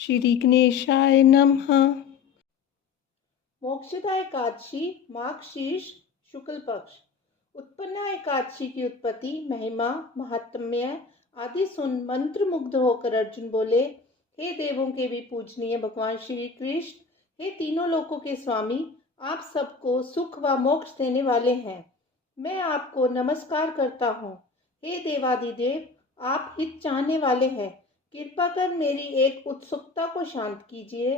श्री गणेशाय नमः। मोक्षदा एकादशी माघ शीर्ष शुक्ल पक्ष। उत्पन्ना एकादशी की उत्पत्ति, महिमा, महात्म्य आदि सुन मंत्र मुग्ध होकर अर्जुन बोले, हे देवों के भी पूजनीय भगवान श्री कृष्ण, हे तीनों लोकों के स्वामी, आप सबको सुख व मोक्ष देने वाले हैं। मैं आपको नमस्कार करता हूँ। हे देवादिदेव, आप हित चाहने वाले हैं, कृपा कर मेरी एक उत्सुकता को शांत कीजिए।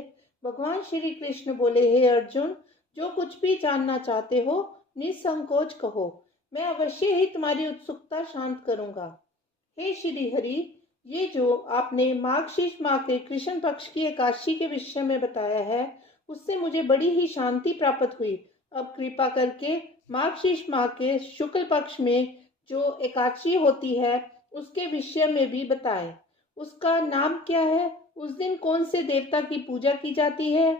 भगवान श्री कृष्ण बोले, हे अर्जुन, जो कुछ भी जानना चाहते हो निसंकोच कहो, मैं अवश्य ही तुम्हारी उत्सुकता शांत करूंगा। हे श्री हरि, ये जो आपने मार्गशीर्ष माह के कृष्ण पक्ष की एकादशी के विषय में बताया है, उससे मुझे बड़ी ही शांति प्राप्त हुई। अब कृपा करके मार्गशीर्ष माह के शुक्ल पक्ष में जो एकादशी होती है उसके विषय में भी बताएं। उसका नाम क्या है, उस दिन कौन से देवता की पूजा की जाती है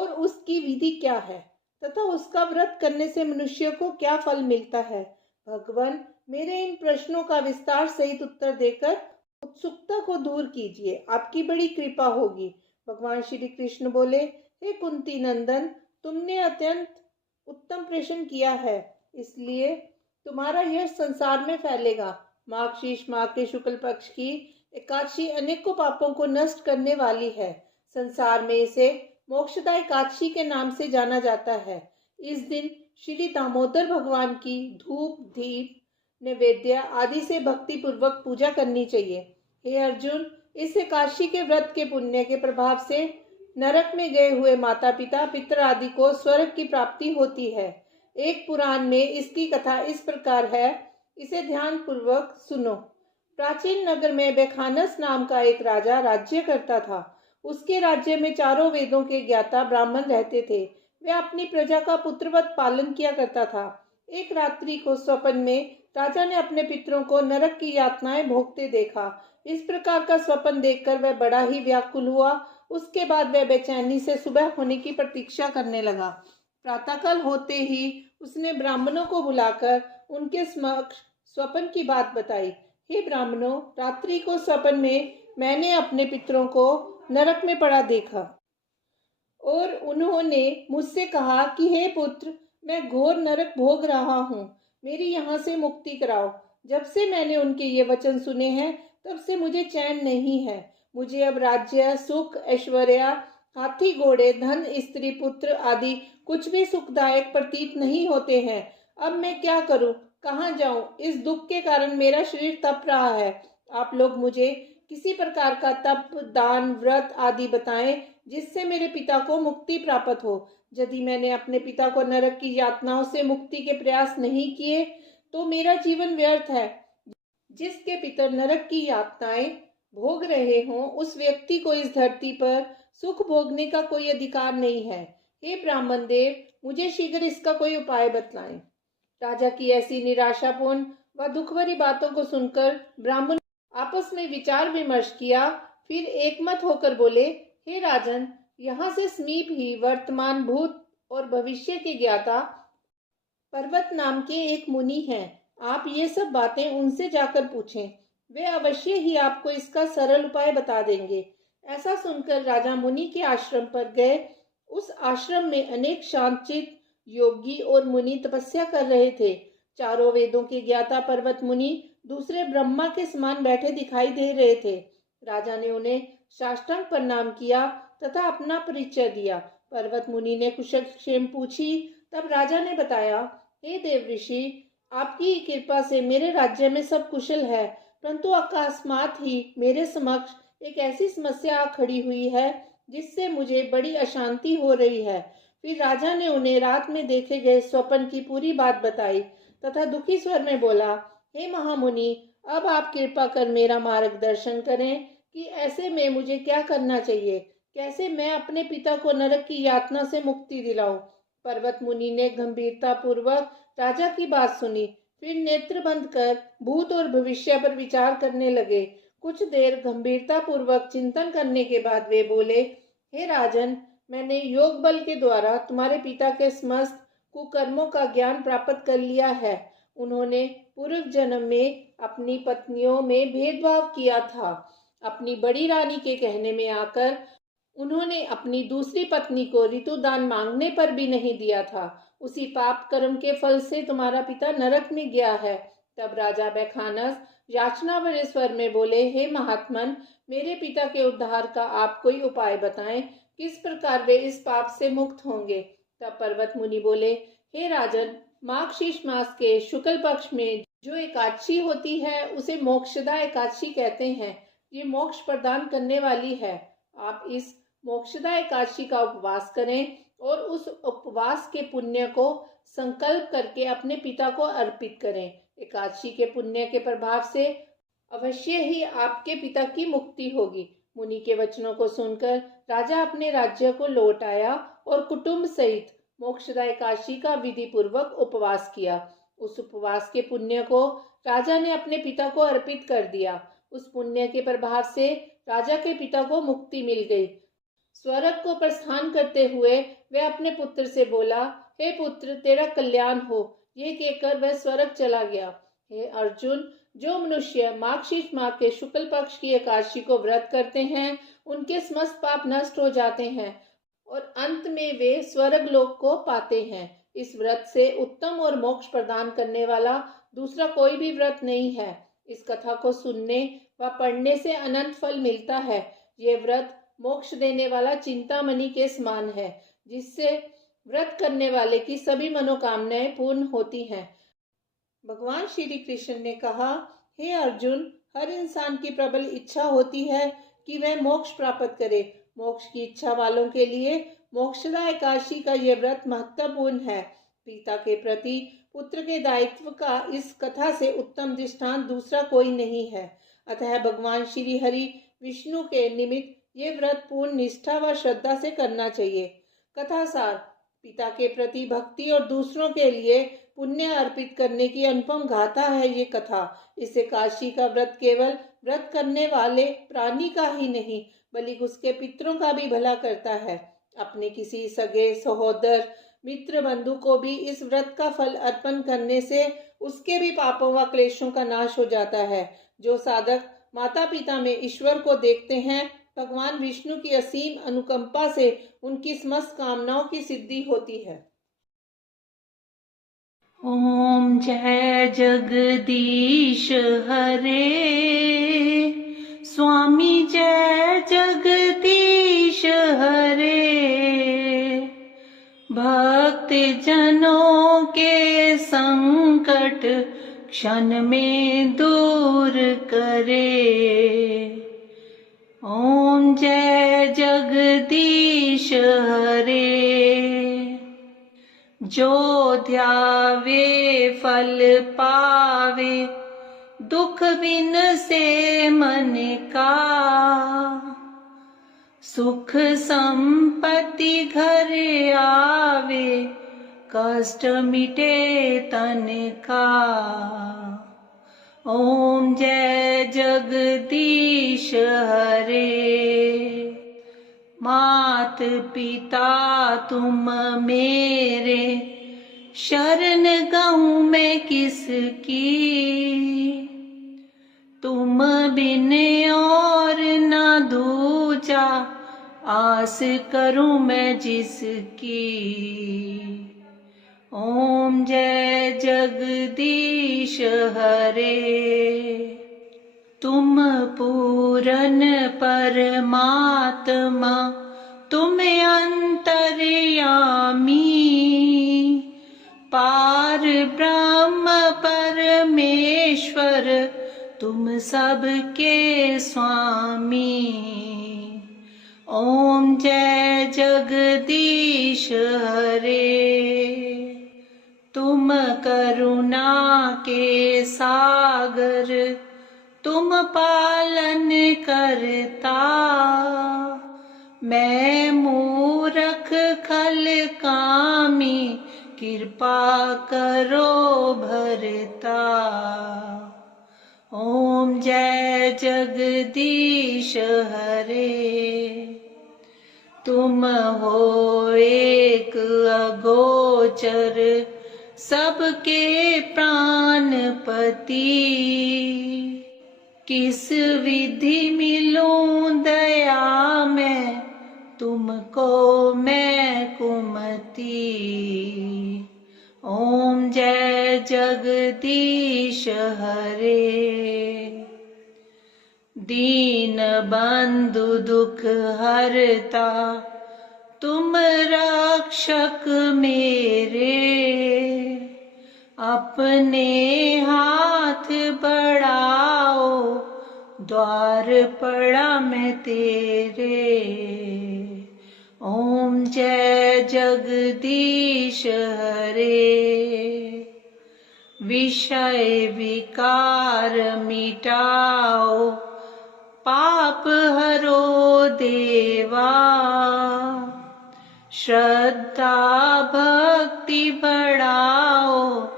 और उसकी विधि क्या है, तथा उसका व्रत करने से मनुष्य को क्या फल मिलता है। भगवान, मेरे इन प्रश्नों का विस्तार सहित उत्तर देकर उत्सुकता को दूर कीजिए, आपकी बड़ी कृपा होगी। भगवान श्री कृष्ण बोले, हे कुंती नंदन, तुमने अत्यंत उत्तम प्रश्न किया है, इसलिए तुम्हारा यश संसार में फैलेगा। मार्गशीर्ष माह के शुक्ल पक्ष की एकादशी अनेकों पापों को नष्ट करने वाली है। संसार में इसे मोक्षदा एकादशी के नाम से जाना जाता है। इस दिन श्री दामोदर भगवान की धूप दीप नैवेद्य आदि से भक्ति पूर्वक पूजा करनी चाहिए। हे अर्जुन, इस एकादशी के व्रत के पुण्य के प्रभाव से नरक में गए हुए माता पिता पितर आदि को स्वर्ग की प्राप्ति होती है। एक पुराण में इसकी कथा इस प्रकार है, इसे ध्यान पूर्वक सुनो। प्राचीन नगर में बेखानस नाम का एक राजा राज्य करता था। उसके राज्य में चारों वेदों के ज्ञाता ब्राह्मण रहते थे। वह अपनी प्रजा का पुत्रवत पालन किया करता था। एक रात्रि को स्वप्न में राजा ने अपने पितरों को नरक की यातनाएं भोगते देखा। इस प्रकार का स्वप्न देखकर वह बड़ा ही व्याकुल हुआ। उसके बाद वह बेचैनी से सुबह होने की प्रतीक्षा करने लगा। प्रातःकाल होते ही उसने ब्राह्मणों को बुलाकर उनके समक्ष स्वप्न की बात बताई। हे ब्राह्मणों, रात्रि को स्वप्न में मैंने अपने पितरों को नरक में पड़ा देखा और उन्होंने मुझसे कहा कि हे पुत्र, मैं घोर नरक भोग रहा हूँ, मेरी यहाँ से मुक्ति कराओ। जब से मैंने उनके ये वचन सुने हैं तब से मुझे चैन नहीं है। मुझे अब राज्य, सुख, ऐश्वर्य, हाथी घोड़े, धन, स्त्री, पुत्र आदि कुछ भी सुखदायक प्रतीत नहीं होते हैं। अब मैं क्या करूं, कहाँ जाऊं? इस दुख के कारण मेरा शरीर तप रहा है। आप लोग मुझे किसी प्रकार का तप, दान, व्रत आदि बताएं जिससे मेरे पिता को मुक्ति प्राप्त हो। यदि मैंने अपने पिता को नरक की यातनाओं से मुक्ति के प्रयास नहीं किए तो मेरा जीवन व्यर्थ है। जिसके पितर नरक की यातनाएं भोग रहे हों, उस व्यक्ति को इस धरती पर सुख भोगने का कोई अधिकार नहीं है। हे ब्राह्मण देव, मुझे शीघ्र इसका कोई उपाय बतलाएं। राजा की ऐसी निराशापूर्ण व दुख भरी बातों को सुनकर ब्राह्मण आपस में विचार विमर्श किया। फिर एकमत होकर बोले, हे राजन, यहाँ से समीप ही वर्तमान, भूत और भविष्य के ज्ञाता पर्वत नाम के एक मुनि हैं। आप ये सब बातें उनसे जाकर पूछें, वे अवश्य ही आपको इसका सरल उपाय बता देंगे। ऐसा सुनकर राजा मुनि के आश्रम पर गए। उस आश्रम में अनेक शांतचित्त योगी और मुनि तपस्या कर रहे थे। चारों वेदों के ज्ञाता पर्वत मुनि दूसरे ब्रह्मा के समान बैठे दिखाई दे रहे थे। राजा ने उन्हें साष्टांग प्रणाम किया तथा अपना परिचय दिया। पर्वत मुनि ने कुशल क्षेम पूछी। तब राजा ने बताया, हे देव ऋषि, आपकी कृपा से मेरे राज्य में सब कुशल है, परंतु अकस्मात ही मेरे समक्ष एक ऐसी समस्या खड़ी हुई है जिससे मुझे बड़ी अशांति हो रही है। फिर राजा ने उन्हें रात में देखे गए स्वप्न की पूरी बात बताई तथा दुखी स्वर में बोला, हे महामुनि, अब आप कृपा कर मेरा मार्गदर्शन करें कि ऐसे में मुझे क्या करना चाहिए, कैसे मैं अपने पिता को नरक की यातना से मुक्ति दिलाऊं। पर्वत मुनि ने गंभीरता पूर्वक राजा की बात सुनी। फिर नेत्र बंद कर भूत और भविष्य पर विचार करने लगे। कुछ देर गंभीरता पूर्वक चिंतन करने के बाद वे बोले, हे राजन, मैंने योग बल के द्वारा तुम्हारे पिता के समस्त कुकर्मों का ज्ञान प्राप्त कर लिया है। उन्होंने पूर्व जन्म में अपनी पत्नियों में भेदभाव किया था अपनी बड़ी रानी के कहने में आकर उन्होंने अपनी दूसरी पत्नी को ऋतुदान मांगने पर भी नहीं दिया था। उसी पाप कर्म के फल से तुम्हारा पिता नरक में गया है। तब राजा बैखानस याचना भरे स्वर में बोले, हे महात्मन, मेरे पिता के उद्धार का आप कोई उपाय बताएं। किस प्रकार वे इस पाप से मुक्त होंगे? तब पर्वत मुनि बोले, हे राजन, माघशीर्ष मास के शुक्ल पक्ष में जो एकादशी होती है उसे मोक्षदा एकादशी कहते हैं। ये मोक्ष प्रदान करने वाली है। आप इस मोक्षदा एकादशी का उपवास करें और उस उपवास के पुण्य को संकल्प करके अपने पिता को अर्पित करें। एकादशी के पुण्य के प्रभाव से अवश्य ही आपके पिता की मुक्ति होगी। मुनि के वचनों को सुनकर राजा अपने राज्य को लौट आया और कुटुंब सहित मोक्षदा एकादशी का विधि पूर्वक उपवास किया। उस उपवास के पुण्य को राजा ने अपने पिता को अर्पित कर दिया। उस पुण्य के प्रभाव से राजा के पिता को मुक्ति मिल गई। स्वर्ग को प्रस्थान करते हुए वह अपने पुत्र से बोला, हे पुत्र, तेरा कल्याण हो। ये कहकर वह स्वर्ग चला गया। हे अर्जुन, जो मनुष्य माघशीर्ष माह के शुक्ल पक्ष की एकादशी को व्रत करते हैं, उनके समस्त पाप नष्ट हो जाते हैं और अंत में वे स्वर्ग लोक को पाते हैं। इस व्रत से उत्तम और मोक्ष प्रदान करने वाला दूसरा कोई भी व्रत नहीं है। इस कथा को सुनने व पढ़ने से अनंत फल मिलता है। ये व्रत मोक्ष देने वाला चिंतामणि के समान है, जिससे व्रत करने वाले की सभी मनोकामनाएं पूर्ण होती हैं। भगवान श्री कृष्ण ने कहा, हे अर्जुन, हर इंसान की प्रबल इच्छा होती है कि वह मोक्ष प्राप्त करे। मोक्ष की इच्छा वालों के लिए मोक्षदा एकादशी का यह व्रत महत्वपूर्ण है। पिता के प्रति पुत्र के दायित्व का इस कथा से उत्तम दृष्टांत दूसरा कोई नहीं है। अतः भगवान श्री हरि विष्णु के निमित्त ये व्रत पूर्ण निष्ठा व श्रद्धा से करना चाहिए। कथा सार, पिता के प्रति भक्ति और दूसरों के लिए पुण्य अर्पित करने की अनुपम गाथा है ये कथा। इस एकादशी का व्रत केवल व्रत करने वाले प्राणी का ही नहीं, बल्कि उसके पितरों का भी भला करता है। अपने किसी सगे, सहोदर, मित्र, बंधु को भी इस व्रत का फल अर्पण करने से उसके भी पापों व क्लेशों का नाश हो जाता है। जो साधक माता पिता में ईश्वर को देखते हैं, भगवान विष्णु की असीम अनुकंपा से उनकी समस्त कामनाओं की सिद्धि होती है। ओम जय जगदीश हरे, स्वामी जय जगदीश हरे। भक्त जनों के संकट क्षण में दूर करे। ओम जय जगदीश हरे। जो ध्यावे फल पावे, दुख बिन से मन का। सुख संपत्ति घर आवे, कष्ट मिटे तन का। ओम जय जगदीश हरे। मात पिता तुम मेरे, शरण गहूँ मैं किसकी। तुम बिन और न दूजा, आस करूं मैं जिसकी। ओम जय जगदीश हरे। तुम पूरन परमात्मा, तुम अंतर्यामी। पार ब्रह्म परमेश्वर, तुम सबके स्वामी। ओम जय जगदीश हरे। तुम करुणा के सागर, तुम पालन करता। मैं मूरख खल कामी, कृपा करो भरता। ओम जय जगदीश हरे। तुम हो एक अगोचर, सबके प्राणपति। किस विधि मिलूं दया में तुमको मैं कुमति। ओम जय जगदीश हरे। दीन बंधु दुख हरता तुम रक्षक मेरे। अपने हाथ बढ़ाओ द्वार पड़ा मैं तेरे। ओम जय जगदीश हरे। विषय विकार मिटाओ पाप हरो देवा। श्रद्धा भक्ति बढ़ाओ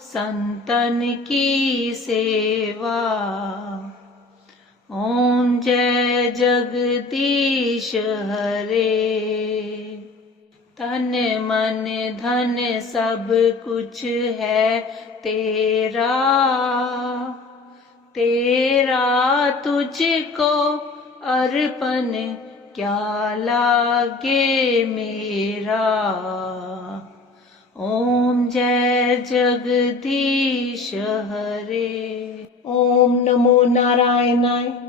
संतन की सेवा। ओम जय जगदीश हरे। तन मन धन सब कुछ है तेरा। तेरा तुझको अर्पण क्या लागे मेरा। ओम जय जगदीश हरे। ओम नमो नारायणाय।